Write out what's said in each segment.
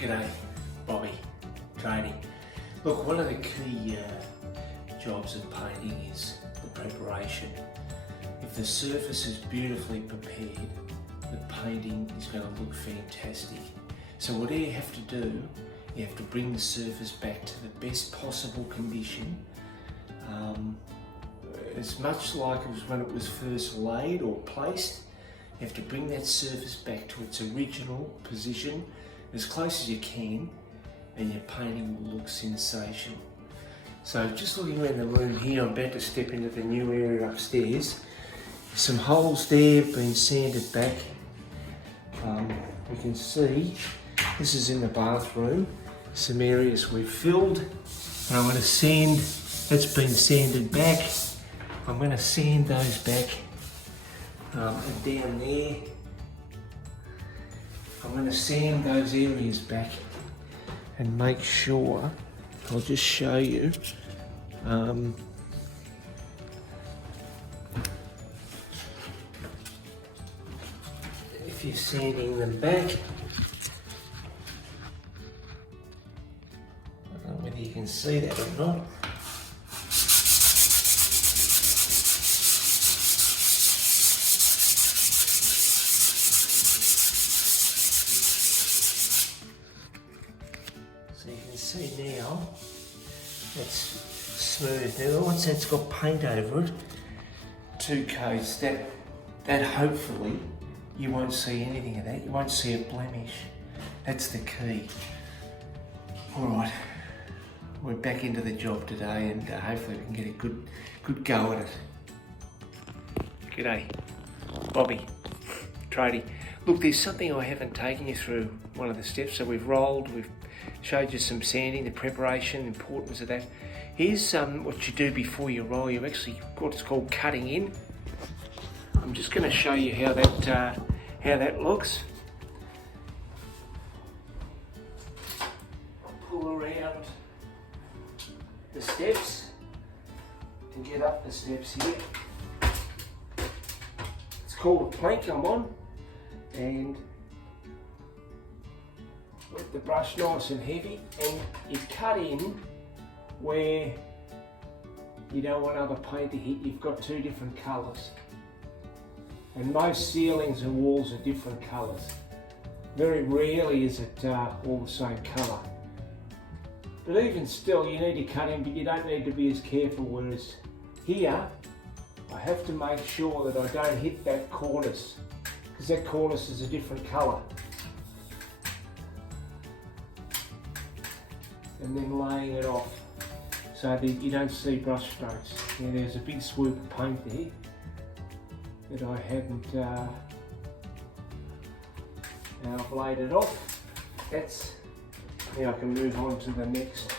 G'day, Bobby, trading. Look, one of the key jobs of painting is the preparation. If the surface is beautifully prepared, the painting is going to look fantastic. So what do you have to do? You have to bring the surface back to the best possible condition. As much like it was when it was first laid or placed. You have to bring that surface back to its original position as close as you can, and your painting will look sensational. So just looking around the room here, I'm about to step into the new area upstairs. Some holes there have been sanded back. We can see this is in the bathroom. Some areas we've filled, and I'm going to sand, that's been sanded back. I'm going to sand those back, and down there I'm going to sand those areas back and make sure, I'll just show you, if you're sanding them back, I don't know whether you can see that or not. So you can see now, that's smooth. Now once that's got paint over it, 2 coats, that hopefully you won't see anything of that. You won't see a blemish. That's the key. All right, we're back into the job today, and hopefully we can get a good go at it. G'day, Bobby, tradie. Look, there's something I haven't taken you through one of the steps. So we've rolled, we've showed you some sanding, the preparation, the importance of that. Here's what you do before you roll. You actually what's called cutting in. I'm just going to show you how that looks. Pull around the steps and get up the steps here. It's called a plank I'm on, and with the brush nice and heavy, and you cut in where you don't want other paint to hit. You've got 2 different colours, and most ceilings and walls are different colours. Very rarely is it all the same colour, but even still you need to cut in, but you don't need to be as careful, whereas here I have to make sure that I don't hit that cornice, because that cornice is a different colour. And then laying it off so that you don't see brush strokes. Now there's a big swoop of paint there that I hadn't, now I've laid it off. Now I can move on to the next.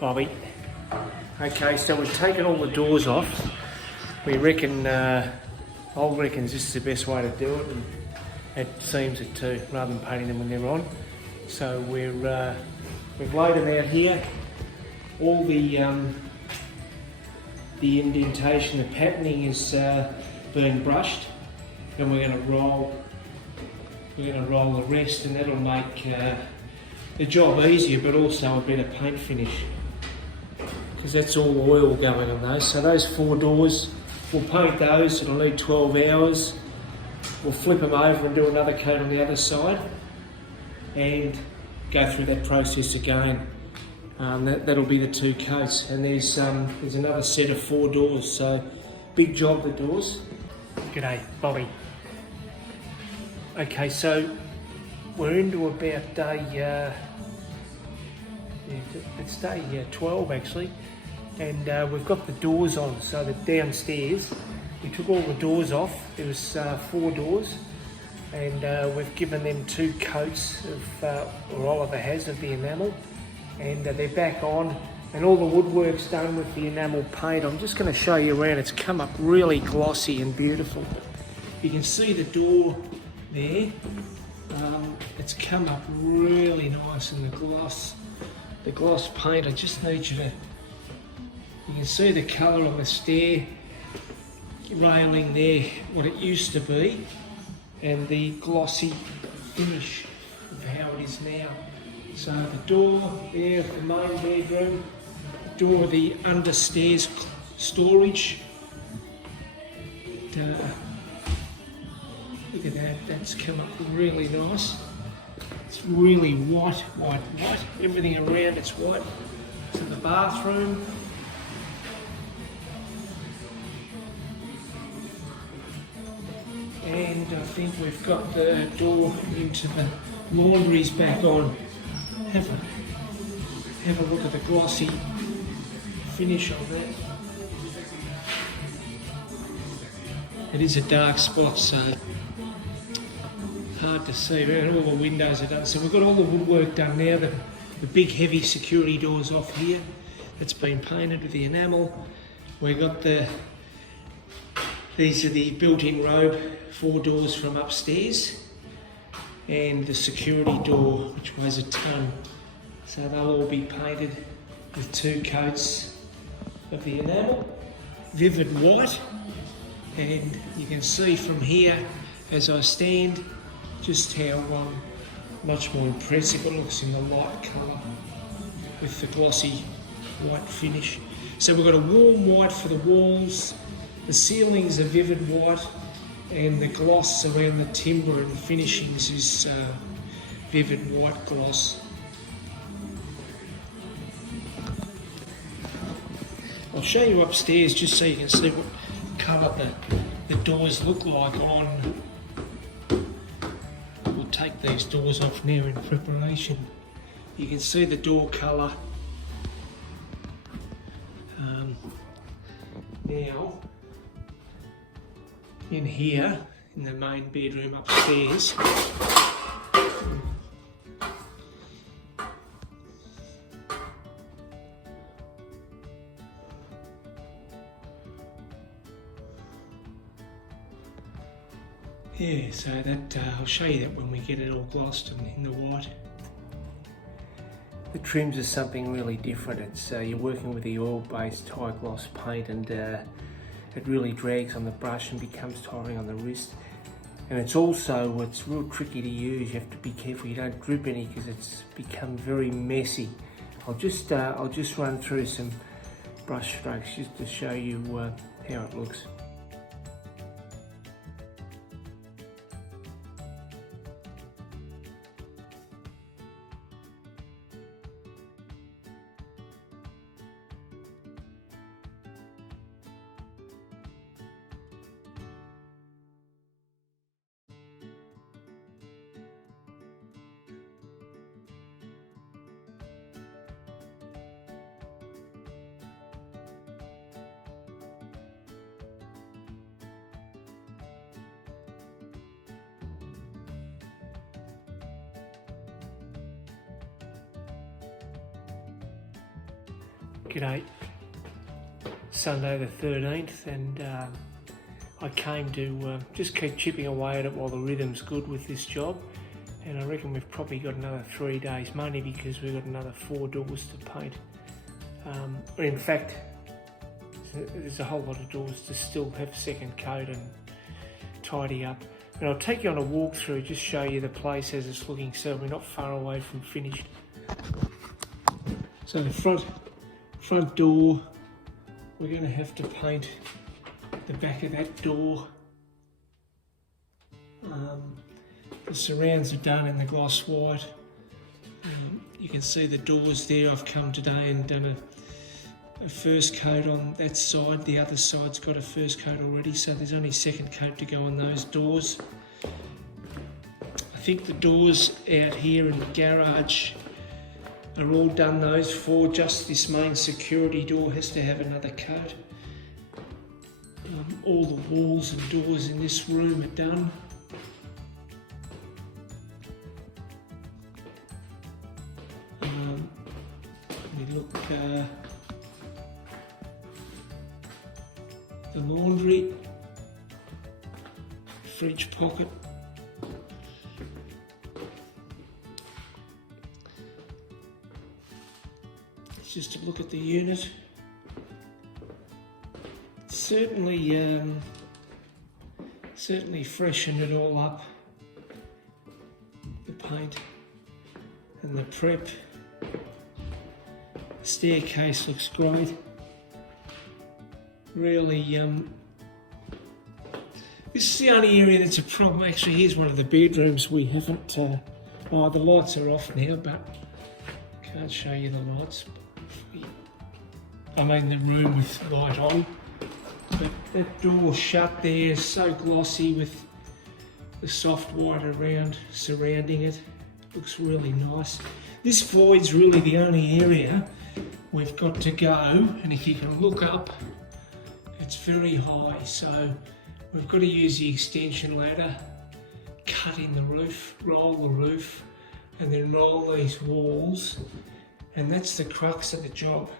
Bobby. Okay, so we've taken all the doors off. We reckon, Old reckons this is the best way to do it, and it seems it too, rather than painting them when they're on. So we've laid them out here. All the indentation, the patterning is being brushed, and we're going to roll the rest, and that'll make the job easier, but also a better paint finish, because that's all oil going on those. So those 4 doors, we'll paint those. It'll need 12 hours. We'll flip them over and do another coat on the other side and go through that process again. That'll be the 2 coats, and there's another set of 4 doors, so big job, the doors. G'day, Bobby. Okay, so we're into about day, it's day 12 actually, and we've got the doors on, so that downstairs we took all the doors off. There was 4 doors, and we've given them 2 coats of, or Oliver has, of the enamel, and they're back on, and all the woodwork's done with the enamel paint. I'm just going to show you around. It's come up really glossy and beautiful. You can see the door there. It's come up really nice, and the gloss paint. I just need you can see the colour of the stair railing there, what it used to be, and the glossy finish of how it is now. So the door there, the main bedroom, door of the understairs storage. Look at that, that's come up really nice. It's really white. Everything around it's white. So the bathroom. And I think we've got the door into the laundries back on. Have a look at the glossy finish on that. It is a dark spot, so hard to see, and all the windows are done. So we've got all the woodwork done now, the big heavy security doors off here, that's been painted with the enamel. We've got these are the built-in robe, 4 doors from upstairs, and the security door, which weighs a ton. So they'll all be painted with 2 coats of the enamel, vivid white, and you can see from here as I stand just how much more impressive it looks in the light colour with the glossy white finish. So we've got a warm white for the walls, the ceilings are vivid white, and the gloss around the timber and finishings is vivid white gloss. I'll show you upstairs just so you can see what colour the doors look like on. We'll take these doors off now in preparation. You can see the door colour. Now, in here, in the main bedroom upstairs, yeah, so that I'll show you that when we get it all glossed and in the white. The trims are something really different. It's you're working with the oil-based high gloss paint, and it really drags on the brush and becomes tiring on the wrist. And it's real tricky to use. You have to be careful you don't drip any because it's become very messy. I'll just run through some brush strokes just to show you how it looks. G'day, Sunday the 13th, and I came to just keep chipping away at it while the rhythm's good with this job, and I reckon we've probably got another 3 days, mainly because we've got another 4 doors to paint. In fact, there's a whole lot of doors to still have second coat and tidy up. And I'll take you on a walk through, just show you the place as it's looking, so we're not far away from finished. So the front door, we're going to have to paint the back of that door. The surrounds are done in the gloss white. You can see the doors there. I've come today and done a first coat on that side. The other side's got a first coat already, so there's only second coat to go on those doors. I think the doors out here in the garage are all done, those 4. Just this main security door has to have another coat. All the walls and doors in this room are done. Let me look the laundry, fridge pocket. It's just a look at the unit. Certainly freshened it all up. The paint and the prep. The staircase looks great. Really, this is the only area that's a problem. Actually, here's one of the bedrooms we haven't, the lights are off now, but can't show you the lights. I mean the room with light on. But that door shut there is so glossy with the soft white surrounding it. Looks really nice. This void's really the only area we've got to go, and if you can look up, it's very high, so we've got to use the extension ladder, cut in the roof, roll the roof, and then roll these walls, and that's the crux of the job.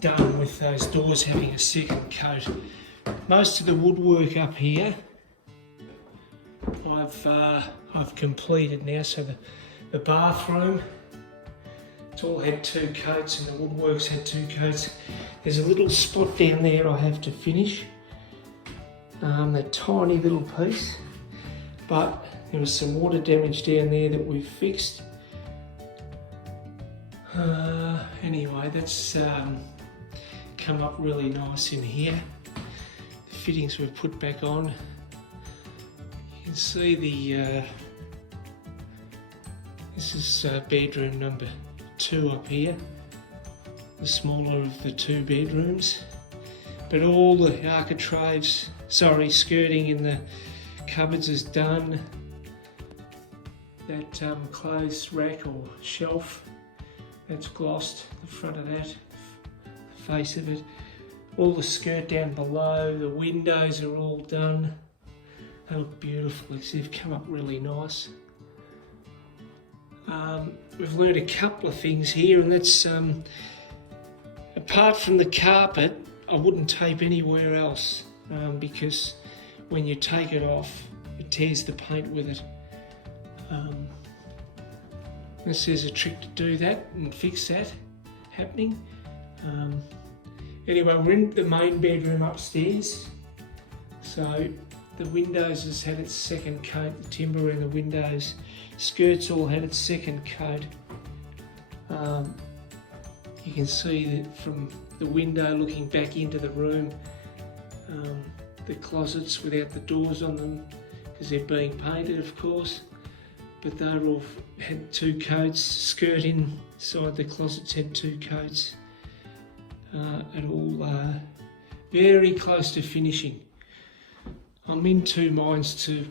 Done with those doors having a second coat. Most of the woodwork up here I've completed now. So the bathroom, it's all had 2 coats, and the woodwork's had 2 coats. There's a little spot down there I have to finish, that tiny little piece, but there was some water damage down there that we've fixed. Anyway, that's come up really nice in here. The fittings we've put back on. You can see this is bedroom number 2 up here, the smaller of the 2 bedrooms. But all the architraves, skirting in the cupboards is done. That clothes rack or shelf, that's glossed, the front of that, the face of it. All the skirt down below, the windows are all done. They look beautiful, they've come up really nice. We've learned a couple of things here, and that's, apart from the carpet, I wouldn't tape anywhere else, because when you take it off, it tears the paint with it. This is a trick to do that and fix that happening. Anyway, we're in the main bedroom upstairs. So the windows has had its second coat, the timber in the windows. Skirts all had its second coat. You can see that from the window looking back into the room, the closets without the doors on them, because they're being painted, of course. But they're all had 2 coats. Skirt inside the closets had 2 coats. And all very close to finishing. I'm in 2 minds to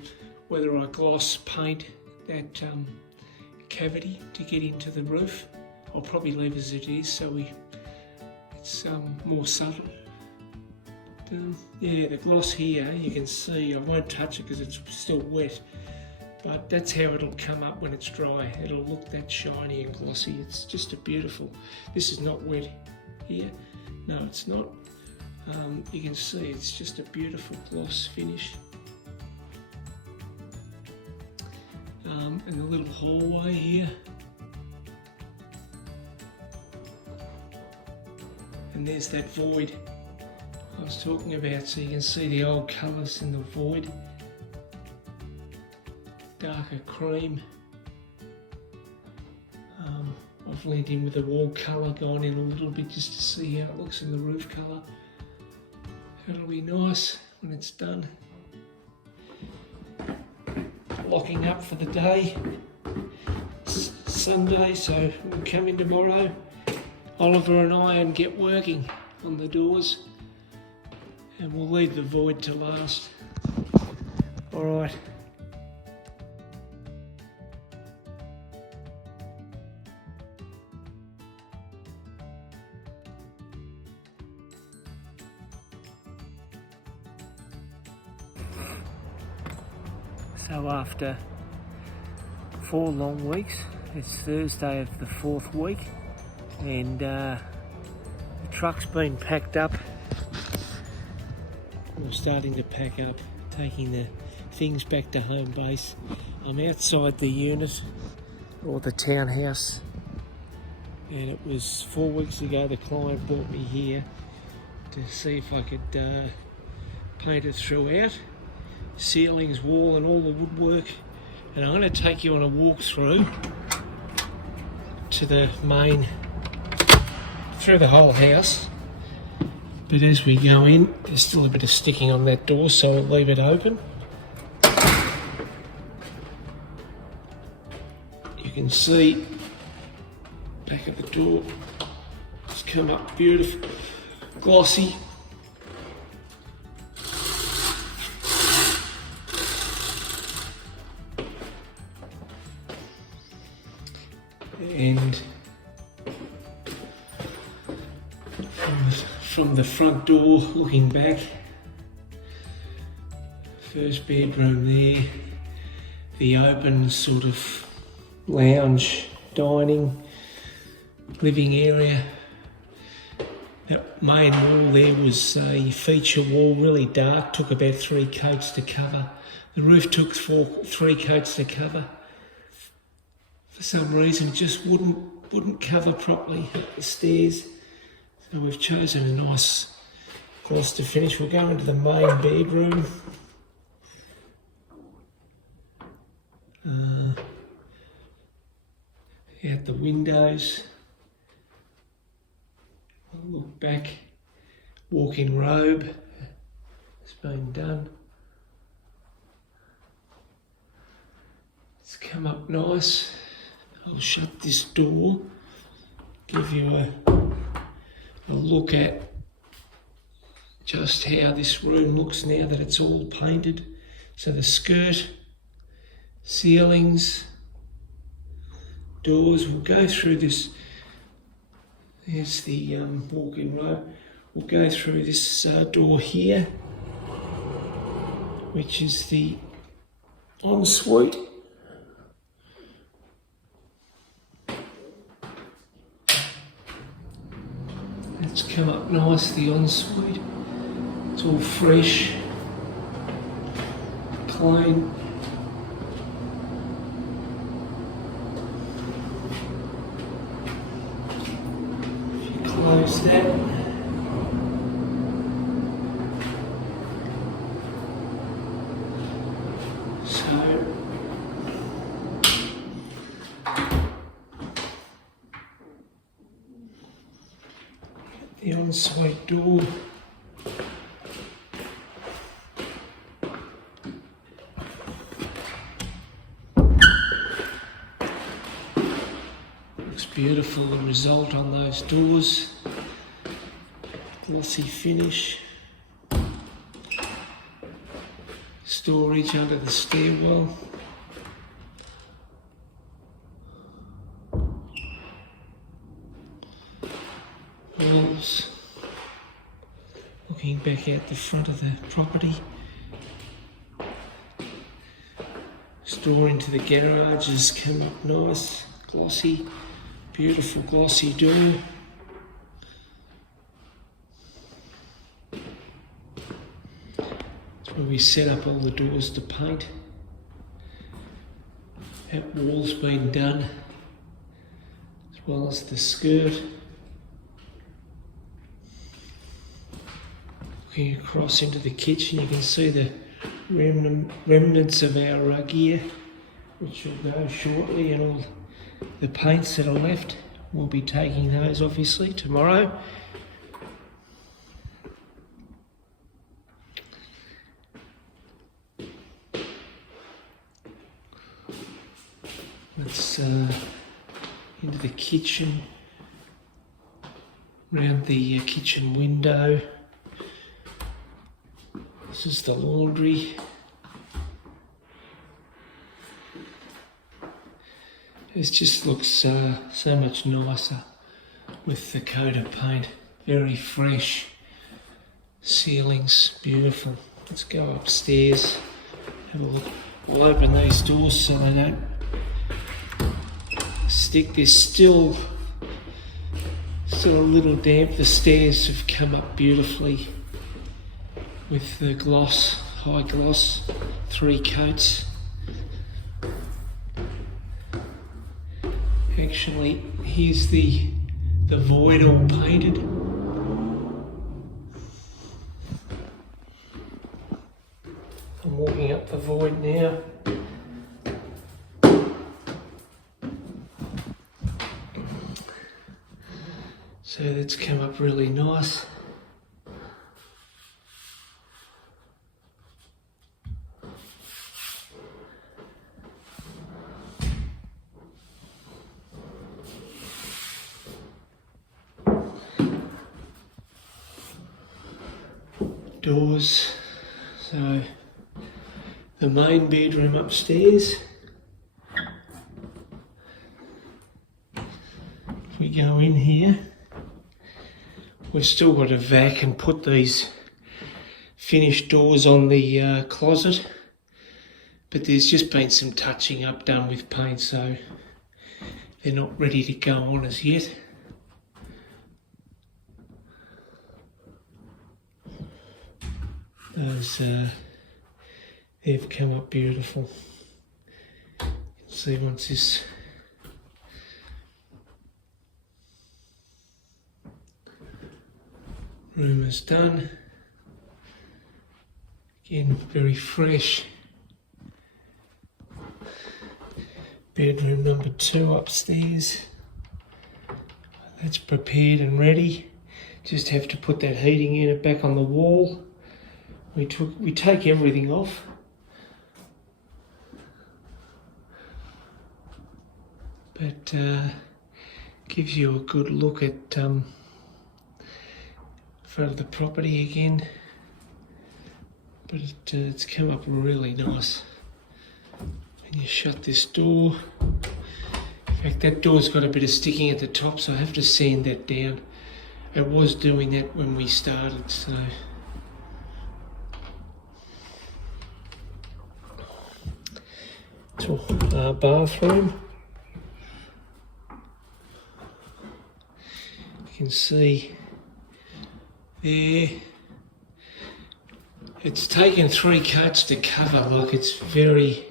whether I gloss paint that cavity to get into the roof. I'll probably leave as it is, so it's more subtle. Yeah, the gloss here, you can see, I won't touch it because it's still wet, but that's how it'll come up when it's dry. It'll look that shiny and glossy. It's just a beautiful, this is not wet here. No, it's not. You can see it's just a beautiful gloss finish. And the little hallway here. And there's that void I was talking about, so you can see the old colours in the void. Darker cream. I've leaned in with the wall colour, gone in a little bit just to see how it looks in the roof colour. It'll be nice when it's done. Locking up for the day. It's Sunday, so we'll come in tomorrow. Oliver and I and get working on the doors, and we'll leave the void to last. Alright. So after 4 long weeks, it's Thursday of the 4th week, and the truck's been packed up We're starting to pack up, taking the things back to home base. I'm outside the unit, or the townhouse, and it was 4 weeks ago the client brought me here to see if I could paint it throughout, ceilings, wall and all the woodwork. And I'm going to take you on a walk through to the main, through the whole house. But as we go in, there's still a bit of sticking on that door, so I'll leave it open. You can see back of the door, it's come up beautiful, glossy. And from the front door, looking back, first bedroom there, the open sort of lounge, dining, living area. That main wall there was a feature wall, really dark, took about 3 coats to cover. The roof took 3 coats to cover. For some reason, it just wouldn't cover properly up the stairs. So we've chosen a nice gloss to finish. We'll go into the main bedroom. Out the windows. I'll look back. Walk-in robe. It's been done. It's come up nice. I'll shut this door, give you a look at just how this room looks now that it's all painted. So the skirt, ceilings, doors, we'll go through this. There's the walk-in robe. We'll go through this door here, which is the ensuite. It's come up nice, the ensuite. It's all fresh, clean. If you close that, the ensuite door. Looks beautiful, the result on those doors. Glossy finish. Storage under the stairwell. Walls. Looking back out the front of the property. Door into the garage has come up nice, glossy, beautiful glossy door. That's where we set up all the doors to paint. That wall's been done, as well as the skirt. Looking across into the kitchen, you can see the remnants of our rug here, which will go shortly, and all the paints that are left. We'll be taking those obviously tomorrow. Let's into the kitchen, around the kitchen window. This is the laundry. It just looks so much nicer with the coat of paint. Very fresh. Ceilings, beautiful. Let's go upstairs, have a look. We'll open these doors so they don't stick. There's still a little damp. The stairs have come up beautifully. with the gloss, high gloss, 3 coats. Actually, here's the void all painted. I'm walking up the void now. So that's come up really nice. Doors. So the main bedroom upstairs. If we go in here, we've still got to vac and put these finished doors on the closet, but there's just been some touching up done with paint, so they're not ready to go on as yet. Those they've come up beautiful. You can see once this room is done. Again, very fresh. Bedroom number 2 upstairs. That's prepared and ready. Just have to put that heating unit back on the wall. We take everything off. But gives you a good look at front of the property again. But it's come up really nice. When you shut this door, in fact that door's got a bit of sticking at the top, so I have to sand that down. It was doing that when we started, so. Bathroom. You can see there. It's taken 3 coats to cover. Look, it's very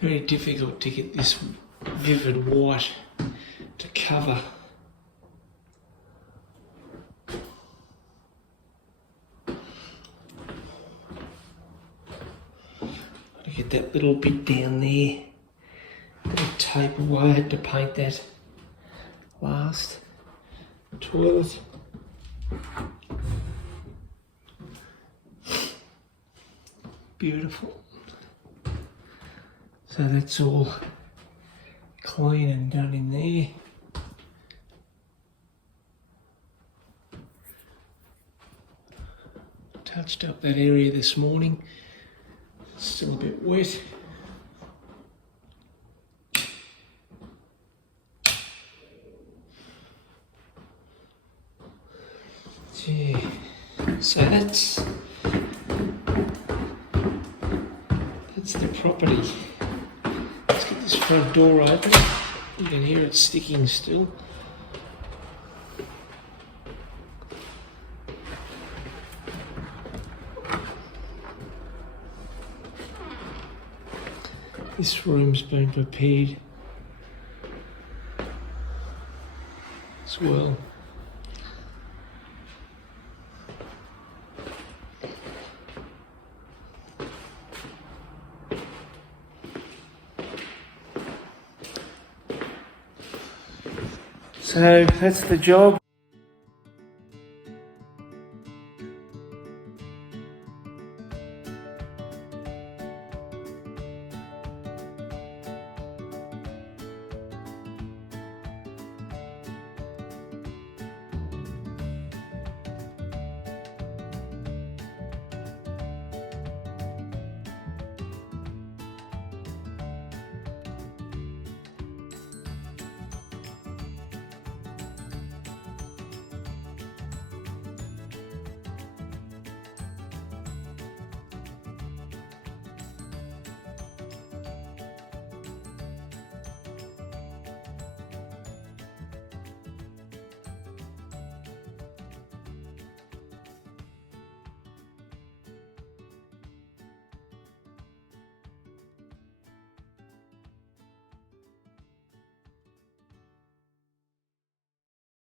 difficult to get this vivid white to cover. Get that little bit down there, little tape away. I had to paint that last. Toilet. Beautiful. So that's all clean and done in there. Touched up that area this morning. Still a bit wet. Yeah. So that's the property. Let's get this front door open. You can hear it sticking still. This room's been prepared as well. So that's the job.